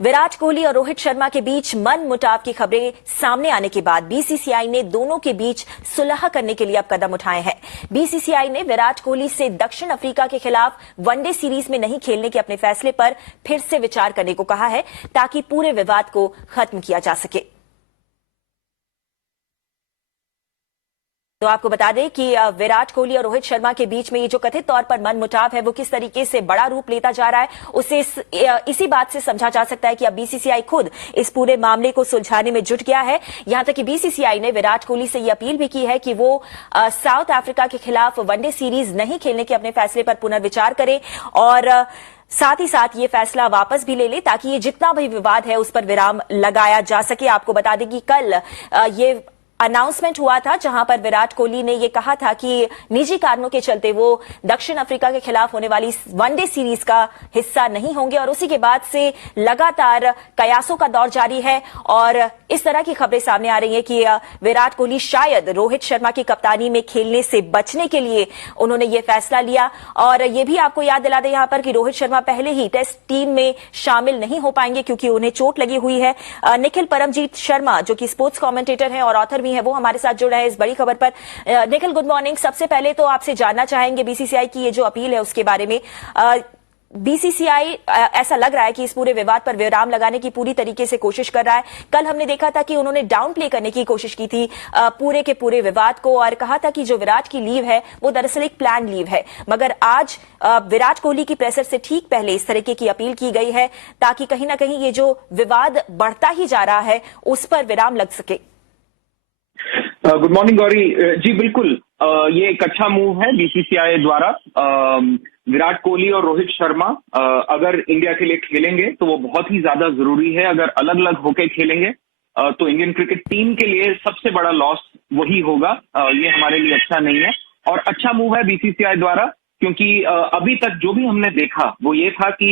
विराट कोहली और रोहित शर्मा के बीच मनमुटाव की खबरें सामने आने के बाद बीसीसीआई ने दोनों के बीच सुलह करने के लिए अब कदम उठाए हैं। बीसीसीआई ने विराट कोहली से दक्षिण अफ्रीका के खिलाफ वनडे सीरीज में नहीं खेलने के अपने फैसले पर फिर से विचार करने को कहा है ताकि पूरे विवाद को खत्म किया जा सके। तो आपको बता दें कि विराट कोहली और रोहित शर्मा के बीच में ये जो कथित तौर पर मनमुटाव है वो किस तरीके से बड़ा रूप लेता जा रहा है, उसे इसी बात से समझा जा सकता है कि अब बीसीसीआई खुद इस पूरे मामले को सुलझाने में जुट गया है। यहां तक कि बीसीसीआई ने विराट कोहली से ये अपील भी की है कि वो साउथ अफ्रीका के खिलाफ वनडे सीरीज नहीं खेलने के अपने फैसले पर पुनर्विचार करे और साथ ही साथ ये फैसला वापस भी ले ले ताकि ये जितना भी विवाद है उस पर विराम लगाया जा सके। आपको बता दें कि कल ये अनाउंसमेंट हुआ था जहां पर विराट कोहली ने यह कहा था कि निजी कारणों के चलते वो दक्षिण अफ्रीका के खिलाफ होने वाली वनडे सीरीज का हिस्सा नहीं होंगे और उसी के बाद से लगातार कयासों का दौर जारी है और इस तरह की खबरें सामने आ रही हैं कि विराट कोहली शायद रोहित शर्मा की कप्तानी में खेलने से बचने के लिए उन्होंने ये फैसला लिया। और ये भी आपको याद दिला दें यहां पर कि रोहित शर्मा पहले ही टेस्ट टीम में शामिल नहीं हो पाएंगे क्योंकि उन्हें चोट लगी हुई है। निखिल परमजीत शर्मा जो कि स्पोर्ट्स कमेंटेटर हैं और ऑथर है वो हमारे साथ जुड़ रहे हैं इस बड़ी खबर पर। Nikhil, good morning. सबसे पहले तो आपसे जानना चाहेंगे बीसीसीआई की ये जो अपील है उसके बारे में। बीसीसीआई ऐसा लग रहा है कि इस पूरे विवाद पर विराम लगाने की पूरी तरीके से कोशिश कर रहा है। कल हमने देखा था कि उन्होंने डाउन प्ले करने की कोशिश की थी पूरे के पूरे विवाद को और कहा था कि जो विराट की लीव है वो दरअसल एक प्लान लीव है, मगर आज विराट कोहली की प्रेशर से ठीक पहले इस तरीके की अपील की गई है ताकि कहीं ना कहीं ये जो विवाद बढ़ता ही जा रहा है उस पर विराम लग सके। गुड मॉर्निंग गौरी जी, बिल्कुल ये एक अच्छा मूव है बीसीसीआई द्वारा। विराट कोहली और रोहित शर्मा अगर इंडिया के लिए खेलेंगे तो वो बहुत ही ज्यादा जरूरी है। अगर अलग अलग होकर खेलेंगे तो इंडियन क्रिकेट टीम के लिए सबसे बड़ा लॉस वही होगा। ये हमारे लिए अच्छा नहीं है और अच्छा मूव है बीसीसीआई द्वारा क्योंकि अभी तक जो भी हमने देखा वो ये था कि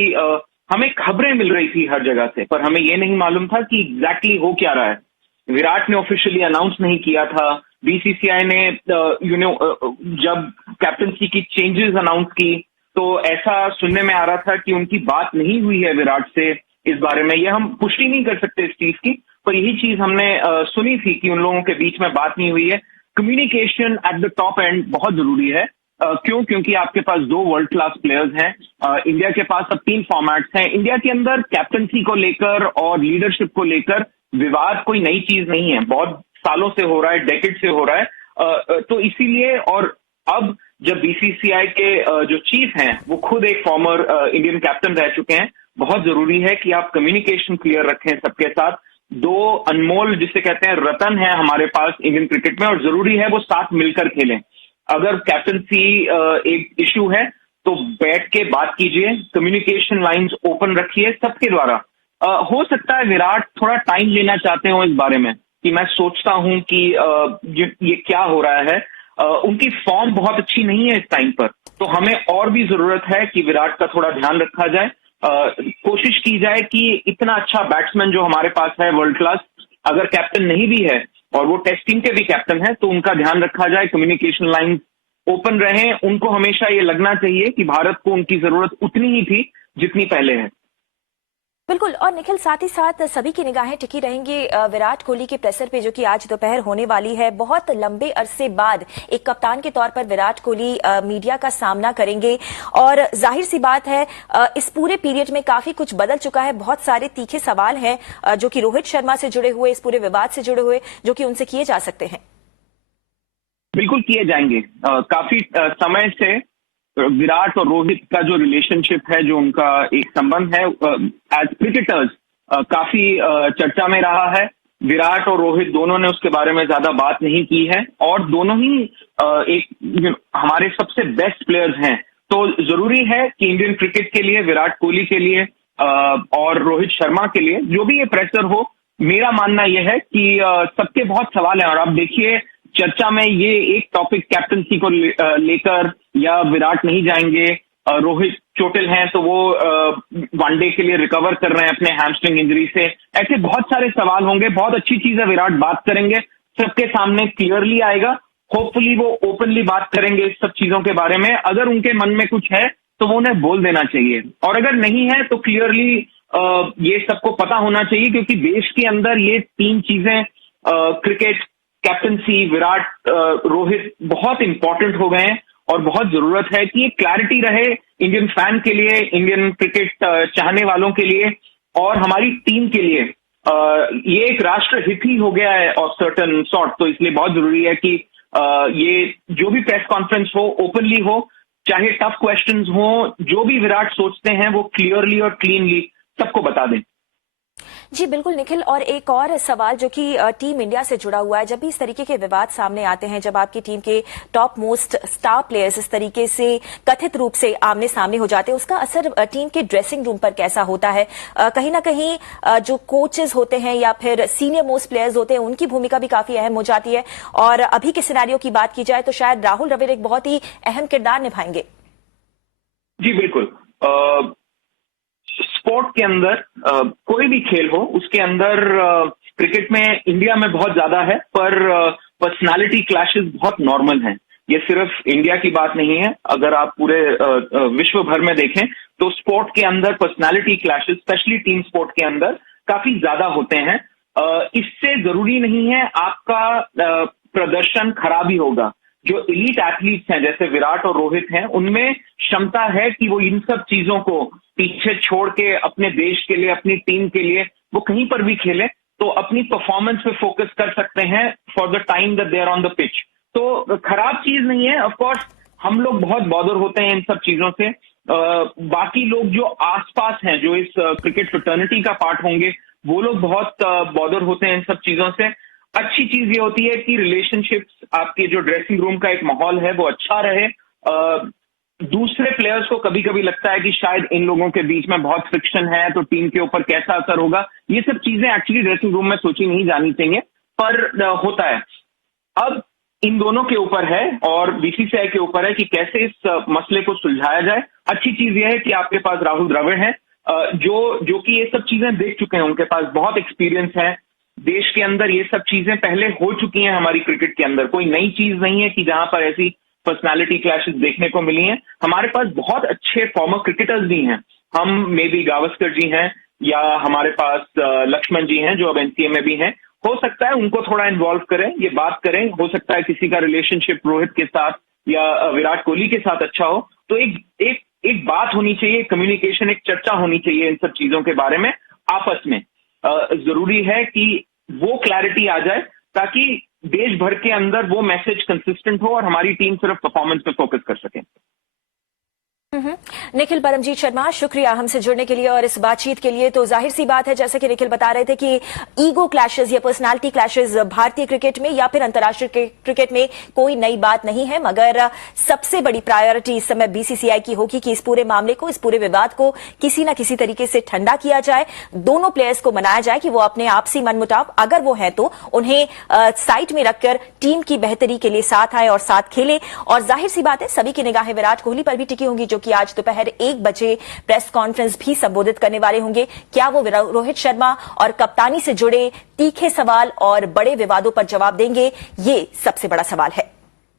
हमें खबरें मिल रही थी हर जगह से, पर हमें ये नहीं मालूम था कि एग्जैक्टली हो क्या रहा है। विराट ने ऑफिशियली अनाउंस नहीं किया था। बीसीसीआई ने जब कैप्टनसी की चेंजेस अनाउंस की तो ऐसा सुनने में आ रहा था कि उनकी बात नहीं हुई है विराट से इस बारे में। ये हम पुष्टि नहीं कर सकते इस चीज की, पर यही चीज हमने सुनी थी कि उन लोगों के बीच में बात नहीं हुई है। Communication at the top and बहुत जरूरी है। क्योंकि आपके पास 2 वर्ल्ड क्लास प्लेयर्स हैं। इंडिया के पास अब 3 फॉर्मेट्स हैं। इंडिया के अंदर कैप्टनसी को लेकर और लीडरशिप को लेकर विवाद कोई नई चीज नहीं है, बहुत सालों से हो रहा है, डेकेड से हो रहा है। तो इसीलिए और अब जब बीसीसीआई के जो चीफ हैं वो खुद एक फॉर्मर इंडियन कैप्टन रह चुके हैं, बहुत जरूरी है कि आप कम्युनिकेशन क्लियर रखें सबके साथ। 2 अनमोल जिसे कहते हैं रतन है हमारे पास इंडियन क्रिकेट में और जरूरी है वो साथ मिलकर खेलें। अगर कैप्टनसी एक इश्यू है तो बैठ के बात कीजिए, कम्युनिकेशन लाइंस ओपन रखिए सबके द्वारा। हो सकता है विराट थोड़ा टाइम लेना चाहते हो इस बारे में कि मैं सोचता हूं कि ये क्या हो रहा है। उनकी फॉर्म बहुत अच्छी नहीं है इस टाइम पर, तो हमें और भी जरूरत है कि विराट का थोड़ा ध्यान रखा जाए। कोशिश की जाए कि इतना अच्छा बैट्समैन जो हमारे पास है वर्ल्ड क्लास, अगर कैप्टन नहीं भी है और वो टेस्ट टीम के भी कैप्टन है तो उनका ध्यान रखा जाए, कम्युनिकेशन लाइन ओपन रहे। उनको हमेशा ये लगना चाहिए कि भारत को उनकी जरूरत उतनी ही थी जितनी पहले है। बिल्कुल। और निखिल, साथ ही साथ सभी की निगाहें टिकी रहेंगी विराट कोहली के प्रेशर पे जो कि आज दोपहर होने वाली है। बहुत लंबे अरसे बाद एक कप्तान के तौर पर विराट कोहली मीडिया का सामना करेंगे और जाहिर सी बात है इस पूरे पीरियड में काफी कुछ बदल चुका है। बहुत सारे तीखे सवाल हैं जो कि रोहित शर्मा से जुड़े हुए, इस पूरे विवाद से जुड़े हुए, जो कि उनसे किए जा सकते हैं। बिल्कुल किए जाएंगे। काफी समय से विराट और रोहित का जो रिलेशनशिप है, जो उनका एक संबंध है एज क्रिकेटर्स, काफी चर्चा में रहा है। विराट और रोहित दोनों ने उसके बारे में ज्यादा बात नहीं की है और दोनों ही एक हमारे सबसे बेस्ट प्लेयर्स हैं। तो जरूरी है कि इंडियन क्रिकेट के लिए, विराट कोहली के लिए और रोहित शर्मा के लिए जो भी ये प्रेशर हो, मेरा मानना यह है कि सबके बहुत सवाल हैं। और आप देखिए चर्चा में ये एक टॉपिक कैप्टनसी को लेकर, या विराट नहीं जाएंगे, रोहित चोटिल हैं तो वो वनडे के लिए रिकवर कर रहे हैं अपने हैमस्ट्रिंग इंजरी से। ऐसे बहुत सारे सवाल होंगे। बहुत अच्छी चीज है, विराट बात करेंगे, सबके सामने क्लियरली आएगा। होपफुली वो ओपनली बात करेंगे इस सब चीजों के बारे में। अगर उनके मन में कुछ है तो वो उन्हें बोल देना चाहिए और अगर नहीं है तो क्लियरली ये सबको पता होना चाहिए, क्योंकि देश के अंदर ये तीन चीजें, क्रिकेट, कैप्टनसी, विराट, रोहित, बहुत इंपॉर्टेंट हो गए हैं और बहुत जरूरत है कि ये क्लैरिटी रहे इंडियन फैन के लिए, इंडियन क्रिकेट चाहने वालों के लिए और हमारी टीम के लिए। ये एक राष्ट्र हित ही हो गया है ऑफ सर्टन सॉर्ट, तो इसलिए बहुत जरूरी है कि ये जो भी प्रेस कॉन्फ्रेंस हो ओपनली हो, चाहे टफ क्वेश्चंस हो, जो भी विराट सोचते हैं वो क्लियरली और क्लीनली सबको बता दें। जी बिल्कुल निखिल, और एक और सवाल जो कि टीम इंडिया से जुड़ा हुआ है, जब भी इस तरीके के विवाद सामने आते हैं, जब आपकी टीम के टॉप मोस्ट स्टार प्लेयर्स इस तरीके से कथित रूप से आमने सामने हो जाते हैं, उसका असर टीम के ड्रेसिंग रूम पर कैसा होता है? कहीं ना कहीं जो कोचेस होते हैं या फिर सीनियर मोस्ट प्लेयर्स होते हैं, उनकी भूमिका भी काफी अहम हो जाती है। और अभी के सिनेरियो की बात की जाए तो शायद राहुल द्रविड़ एक बहुत ही अहम किरदार निभाएंगे। जी बिल्कुल। स्पोर्ट के अंदर कोई भी खेल हो, उसके अंदर क्रिकेट में इंडिया में बहुत ज्यादा है, पर पर्सनालिटी क्लैशेस बहुत नॉर्मल हैं। ये सिर्फ इंडिया की बात नहीं है, अगर आप पूरे विश्व भर में देखें तो स्पोर्ट के अंदर personality clashes, specially team sport के अंदर, काफी ज्यादा होते हैं। इससे जरूरी नहीं है आपका प्रदर्शन खराब ही होगा। जो एलीट एथलीट्स हैं जैसे विराट और रोहित हैं, उनमें क्षमता है कि वो इन सब चीजों को पीछे छोड़ के अपने देश के लिए, अपनी टीम के लिए वो कहीं पर भी खेलें तो अपनी परफॉर्मेंस पे फोकस कर सकते हैं for the time that they are on the pitch. तो खराब चीज नहीं है। ऑफ कोर्स हम लोग बहुत बॉदर होते हैं इन सब चीजों से। बाकी लोग जो आसपास हैं, जो इस क्रिकेट फ्रेटर्निटी का पार्ट होंगे, वो लोग बहुत बॉदर होते हैं इन सब चीजों से। अच्छी चीज ये होती है कि रिलेशनशिप्स, आपके जो ड्रेसिंग रूम का एक माहौल है वो अच्छा रहे। दूसरे प्लेयर्स को कभी कभी लगता है कि शायद इन लोगों के बीच में बहुत फ्रिक्शन है तो टीम के ऊपर कैसा असर होगा। ये सब चीजें एक्चुअली ड्रेसिंग रूम में सोची नहीं जानी चाहिए, पर होता है। अब इन दोनों के ऊपर है और बीसीसीआई के ऊपर है कि कैसे इस मसले को सुलझाया जाए। अच्छी चीज यह है कि आपके पास राहुल द्रविड़ हैं, जो कि ये सब चीजें देख चुके हैं, उनके पास बहुत एक्सपीरियंस है। देश के अंदर ये सब चीजें पहले हो चुकी हैं हमारी क्रिकेट के अंदर, कोई नई चीज नहीं है कि जहां पर ऐसी पर्सनालिटी क्लैशेस देखने को मिली हैं। हमारे पास बहुत अच्छे फॉर्मर क्रिकेटर्स भी हैं। हम मे बी गावस्कर जी हैं या हमारे पास लक्ष्मण जी हैं जो अब एनसीए में भी हैं। हो सकता है उनको थोड़ा इन्वॉल्व करें, ये बात करें। हो सकता है किसी का रिलेशनशिप रोहित के साथ या विराट कोहली के साथ अच्छा हो, तो एक बात होनी चाहिए, कम्युनिकेशन, एक चर्चा होनी चाहिए इन सब चीजों के बारे में आपस में। जरूरी है कि वो क्लैरिटी आ जाए ताकि देश भर के अंदर वो मैसेज कंसिस्टेंट हो और हमारी टीम सिर्फ परफॉर्मेंस पे फोकस कर सके। निखिल परमजीत शर्मा, शुक्रिया हमसे जुड़ने के लिए और इस बातचीत के लिए। तो जाहिर सी बात है, जैसे कि निखिल बता रहे थे कि ईगो क्लैशेस या पर्सनालिटी क्लैशेस भारतीय क्रिकेट में या फिर अंतर्राष्ट्रीय क्रिकेट में कोई नई बात नहीं है, मगर सबसे बड़ी प्रायोरिटी इस समय बीसीसीआई की होगी कि इस पूरे मामले को, इस पूरे विवाद को किसी न किसी तरीके से ठंडा किया जाए। दोनों प्लेयर्स को मनाया जाए कि वो अपने आपसी मनमुटाव अगर वो है तो उन्हें साइड में रखकर टीम की बेहतरी के लिए साथ आए और साथ खेले। और जाहिर सी बात है, सभी की निगाहें विराट कोहली पर भी टिकी होंगी, जो कि आज दोपहर 1 बजे प्रेस कॉन्फ्रेंस भी संबोधित करने वाले होंगे। क्या वो रोहित शर्मा और कप्तानी से जुड़े तीखे सवाल और बड़े विवादों पर जवाब देंगे? ये सबसे बड़ा सवाल है।